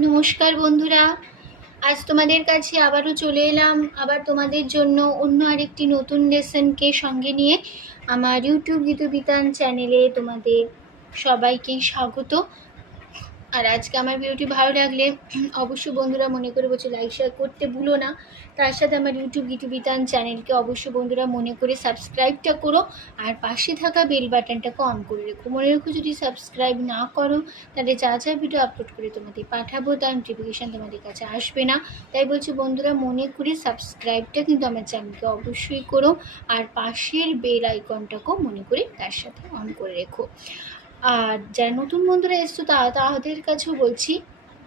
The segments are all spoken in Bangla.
নমস্কার বন্ধুরা, আজ তোমাদের কাছে আবারও চলে এলাম আবার তোমাদের জন্য অন্য আরেকটি নতুন লেসনকে সঙ্গে নিয়ে। আমার ইউটিউব গীতবিতান চ্যানেলে তোমাদের সবাইকেই স্বাগত। আর আজকে আমার ভিডিওটি ভালো লাগলে অবশ্যই বন্ধুরা মনে করে বলছি লাইক শেয়ার করতে ভুলো না। তার সাথে আমার ইউটিউব গীতবিতান চ্যানেলকে অবশ্যই বন্ধুরা মনে করে সাবস্ক্রাইবটা করো আর পাশে থাকা বেল বাটনটাকে অন করে রেখো। মনে রেখো যদি সাবস্ক্রাইব না করো তাহলে যা যা ভিডিও আপলোড করে তোমাদের পাঠাবো তার নোটিফিকেশান তোমাদের কাছে আসবে না। তাই বলছি বন্ধুরা মনে করে সাবস্ক্রাইবটা কিন্তু আমার চ্যানেলকে অবশ্যই করো আর পাশের বেল আইকনটাকেও মনে করে তার সাথে অন করে রেখো। আর যারা নতুন বন্ধুরা এসছো তাদের কাছেও বলছি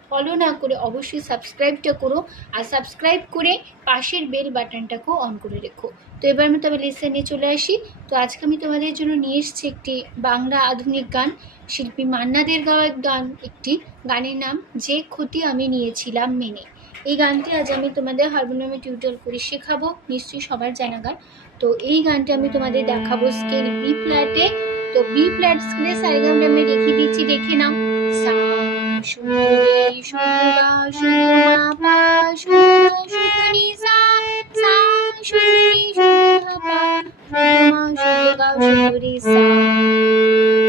ফলো না করে অবশ্যই সাবস্ক্রাইবটা করো আর সাবস্ক্রাইব করে পাশের বেল বাটনটাকেও অন করে রেখো। তো এবার আমি তবে লেসনে চলে আসি। তো আজকে আমি তোমাদের জন্য নিয়ে এসেছি একটি বাংলা আধুনিক গান, শিল্পী মান্না দের গাওয়া গান। একটি গানের নাম যে ক্ষতি আমি নিয়েছিলাম মেনে। এই গানটি আজ আমি তোমাদের হারমোনিয়ামে টিউটোরিয়াল করে শেখাবো, নিশ্চয়ই সবার জানা গান। তো এই গানটি আমি তোমাদের দেখাবো স্কেল বি ফ্ল্যাটে। তো বি ফ্ল্যাট স্কেলে সারেগামটা আমি দেখিয়ে দিচ্ছি, দেখে নাও। সা সুন্দরী সুন্দরা সুন্দর মা পা সুন্দর সুন্দরী সা সা সুন্দরী সুন্দর পা সুন্দর মা সুন্দর গা সুন্দরী সা।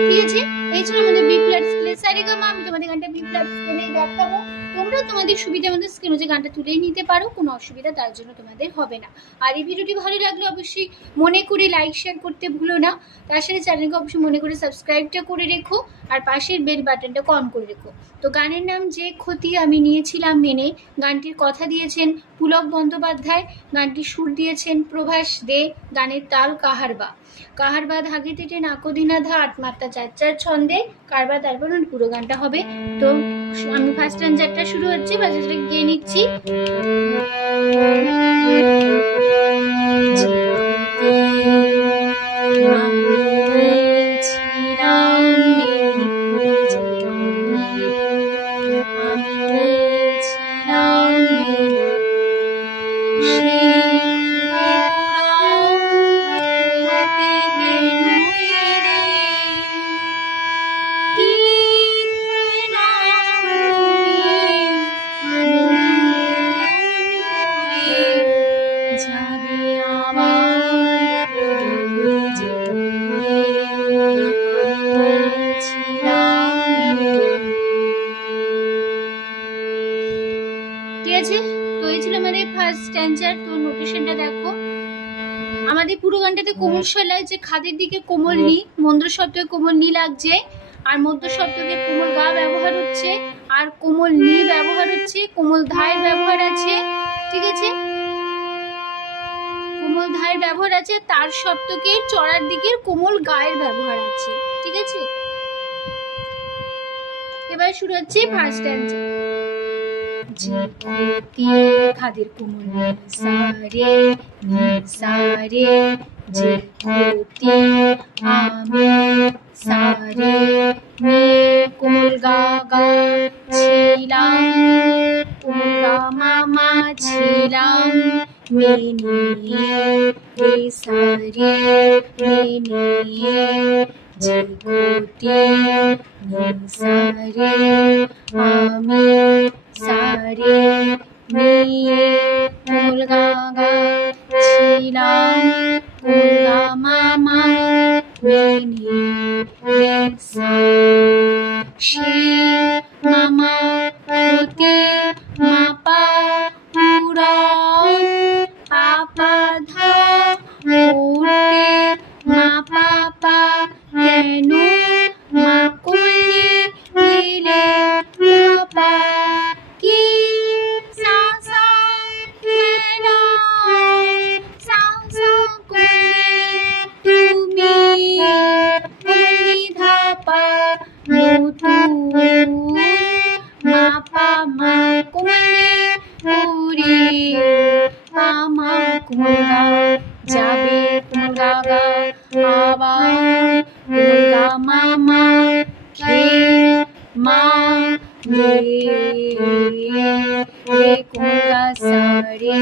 ঠিক আছে, এই ছিল আমাদের বি ফ্ল্যাট স্কেলে সারেগামা। আমি তোমাদের গানটা বি ফ্ল্যাট স্কেলে দেখাবো। তোমরা তোমাদের সুবিধা মতো স্কেল অনুযায়ী গানটা তুলেই নিতে পারো, কোনো অসুবিধা তার জন্য তোমাদের হবে না। আর এই ভিডিওটি ভালো লাগলে অবশ্যই মনে করে লাইক শেয়ার করতে ভুলো না। তার সাথে চ্যানেলকে অবশ্যই মনে করে সাবস্ক্রাইবটা করে রেখো আর পাশের বেল বাটনটা অন করে রেখো। তো গানের নাম যে ক্ষতি আমি নিয়েছিলাম মেনে। গানটির কথা দিয়েছেন পুলক বন্দ্যোপাধ্যায়, গানটির সুর দিয়েছেন প্রভাস দে, গানের তাল কাহারবা। কাহারবা ধাগে তেটে নাকদিনা ধা আটমাত্রা চার চার ছন্দে কারবা, তারপর পুরো গানটা হবে। তো আমি ফার্স্ট স্ট্যান্ডারটা শুরু হচ্ছে, বাজারটা গিয়ে নিচ্ছি। আমাদের পুরো গানটাতে কোমল স্বর যে খাদের দিকে কোমল নি, মন্দ্র শব্দে কোমল নি লাগছে, আর মধ্য শব্দকে কোমল গা ব্যবহার হচ্ছে, আর কোমল নি ব্যবহার হচ্ছে, কোমল ধায়ের ব্যবহার আছে। ঠিক আছে, কোমল ধায়ের ব্যবহার আছে, তার শব্দকে চড়ার দিকের কোমল গায়ের ব্যবহার আছে। ঠিক আছে, এবার শুরু হচ্ছে ফার্স্ট স্ট্যান্জা। যে ক্ষতি খাদের কোমল সারে সারে, যে ক্ষতি আমি সারে কোমল গা গা ছিলাম, কোমল গা মামা ছিলাম মেনে রে সারে মেনে, যে ক্ষতি সারে আমি সারে নিয়ে কোমল গা গা ছিলাম, কোমল গা মামা মেনে রে সা। সে মামা ক্ষতি মাপা পুরা পাপা ধা উঠতে মা পাপা কেন মা কোলে দিলে পাপা কি সা সা কেন সা সা কোলে তুমি কোলে ধাপা নতুন মাপা মা কোলে পুরি মামা কোমলগা যাবে কোমলগা গা আবার কোমলগা মামা খে মা রে কোমলগা সারে।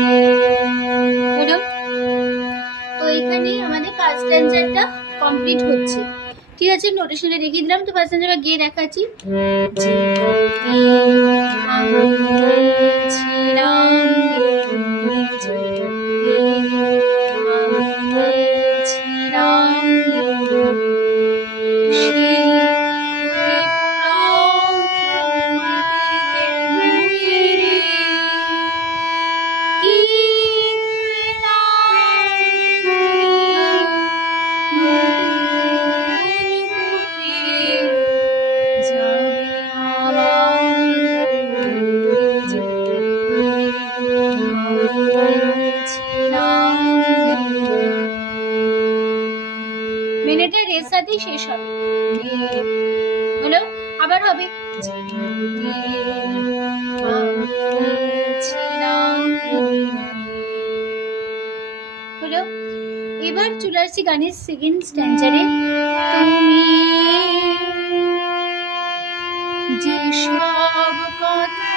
তো এখানে আমাদের ফার্স্ট স্ট্যান্ডারটা কমপ্লিট হচ্ছে। ঠিক আছে, নোটেশনে রেখে দিলাম। তো ফার্স্ট এবার গিয়ে দেখাচ্ছি। মিনিটে রেস সাথেই শেষ হবে, হলো আবার হবে। হলো, এবার চলে আসছি গানের সেকেন্ড স্ট্যান্জারে। তুমি যে সব কথা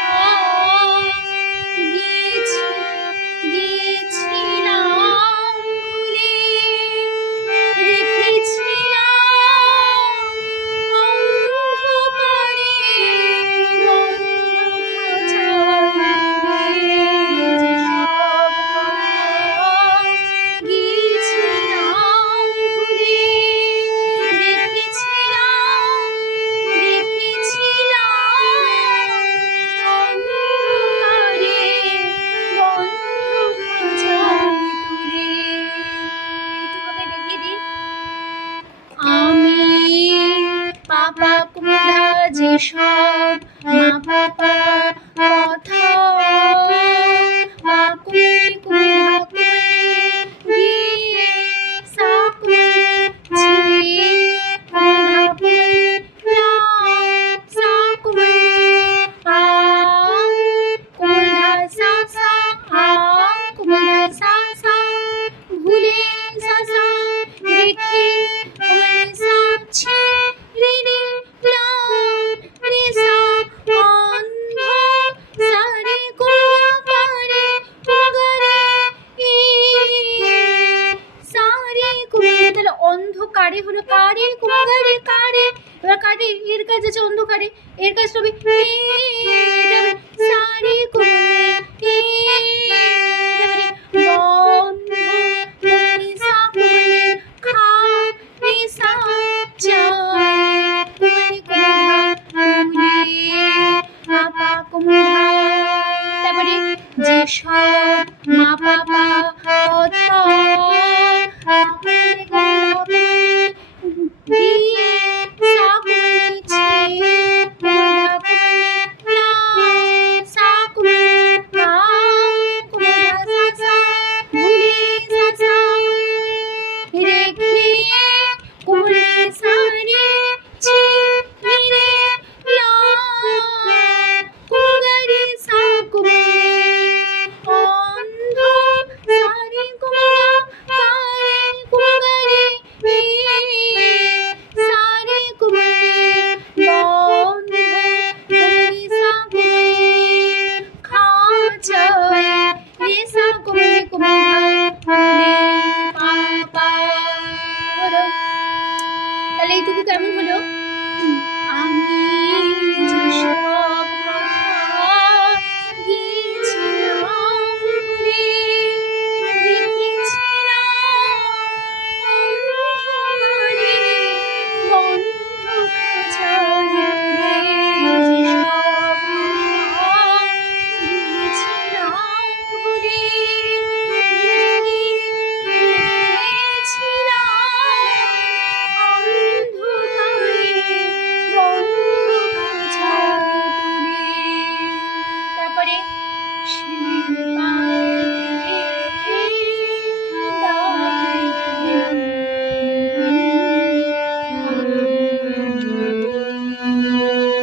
গিয়েছিলাম ভুলে রেখেছিলাম অন্ধকারে যে সব কথা গিয়েছিলাম ভুলে রেখেছিলাম অন্ধকারে বন্ধ খাঁচায় তুলে। তোমাকে দেখিয়ে দিই। আমি পাপা কুমড়া যেসব মা পাপা কথা গিয়ে ভুলে রেখে অন্ধকারে হলো কারে কুমারে কারে, এবার কারে এর কাজ আছে অন্ধকারে, এর কাজ হবে সারে কুমারে বন্ধ সা কুমারে খা সা চায় পাপা কুমড়া। তারপরে যে সব মা পাপা কথা গিয়ে তাহলে এইটুকু কেমন হলো? আমি যেসব কথা গিয়েছিলাম ভুলে রেখেছিলাম অন্ধকারে বন্ধ খাঁচায় যেসব গিয়েছিলাম ভুলে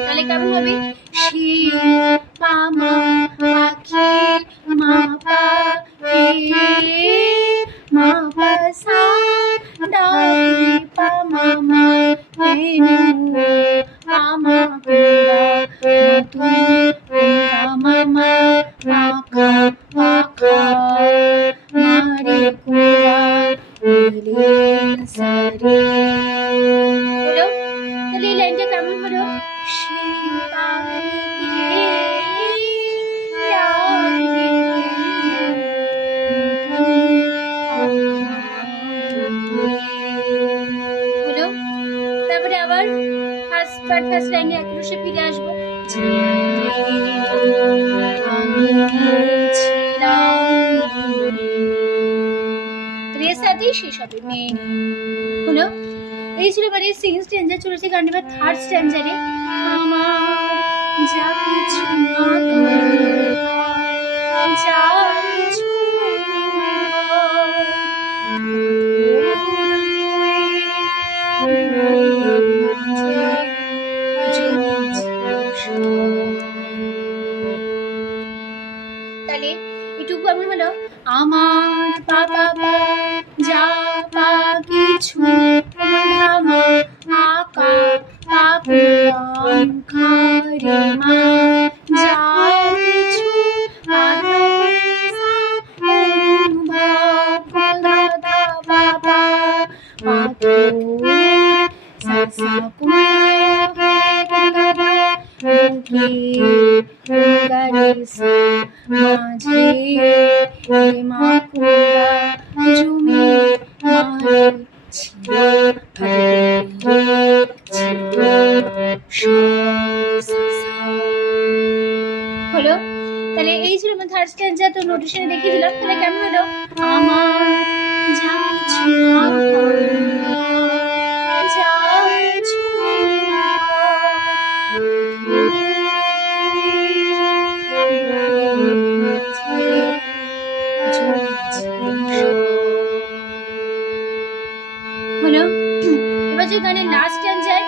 তাহলে কেমন হবে? পামা পাখি মা পা মা পা সা ডারে পা মামা পামা মামা পাখা পাখা মারে কুড়া সারে। সেই পাখিকে ডাকলে হলো। তারপরে আবার ফার্স্ট লাইনে একরসে ফিরে আসবো। রেসাতেই শেষ হবে মেন হলো। এই ছিল মানে সেকেন্ড স্ট্যান্ডার। চলেছে গান এবার থার্ড স্ট্যান্ডারে। আমার যা কিছু যা কিছু তাহলে এটুকু আমি হলো আমার বাবা যা পা কিছু আকা পাকুরে মা যা কিছু দাদা বাবা পাতু সাসা মাঝে মাকুরা জমি মারে ছিল হলো। তাহলে এই ছিল আমার থার্ড স্ট্যান্ডার। তো নোটেশনে দেখিয়ে দিলাম। তাহলে কেমন হলো? আমার যা কিছু যা কিছু হলো। এবার যে গানের লাস্ট স্ট্যান্ডায়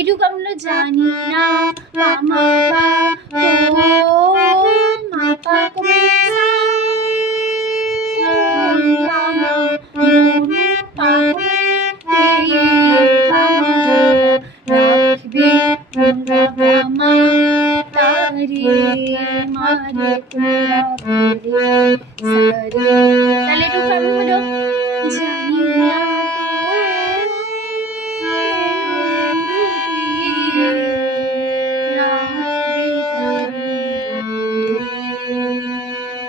এটুকু আমরা জানি না মামা তো মাপা কবে মামা রাখবে মামা তারে মারে তাহলে এটুকু আমি হলো জানি না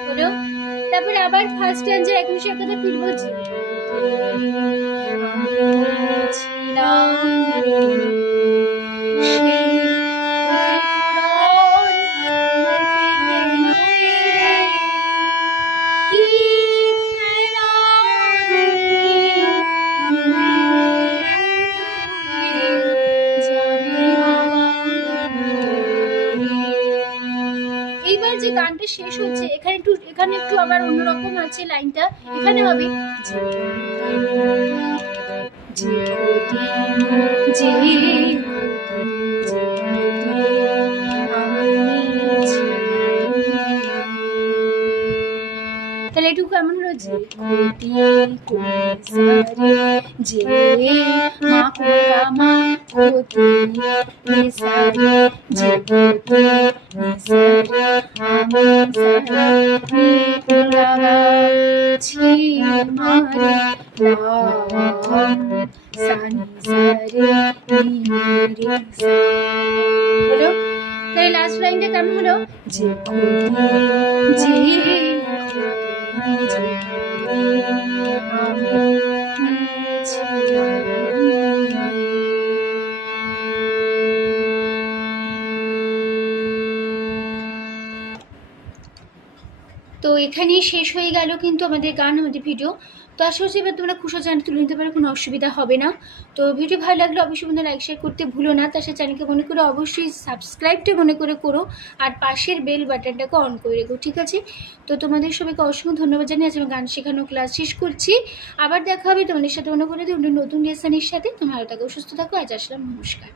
হলো। তারপরে আবার ফার্স্ট স্ট্যান্ডার একদম সাথে ফিরবো এইবার যে গানটা শেষ হচ্ছে এখানে একটু এখানে একটু আবার অন্যরকম আছে লাইনটা। এখানে হবে তাহলে এটুকু কেমন রয়েছে হলো। তাই লাস্ট লাইনটা কেমন হলো তো এখানেই শেষ হয়ে গেল কিন্তু আমাদের গান, আমাদের ভিডিও। তো আশা করছি এবার তোমরা খুশি চ্যানেল তুলে নিতে পারো, কোনো অসুবিধা হবে না। তো ভিডিও ভালো লাগলে অবশ্যই বন্ধু লাইক শেয়ার করতে ভুলো না। তার সাথে চ্যানেলকে মনে করে অবশ্যই সাবস্ক্রাইবটা মনে করে করো, আর পাশের বেল বাটনটাকে অন করে রেখো, ঠিক আছে? তো তোমাদের সবাইকে অসংখ্য ধন্যবাদ জানিয়ে আজ আমি গান শেখানো ক্লাস শেষ করছি। আবার দেখা হবে তোমাদের সাথে অন্য কোনো দিন নতুন লেসনের সাথে। তোমরা ভালো থাকো, সুস্থ থাকো। আজ আসলাম, নমস্কার।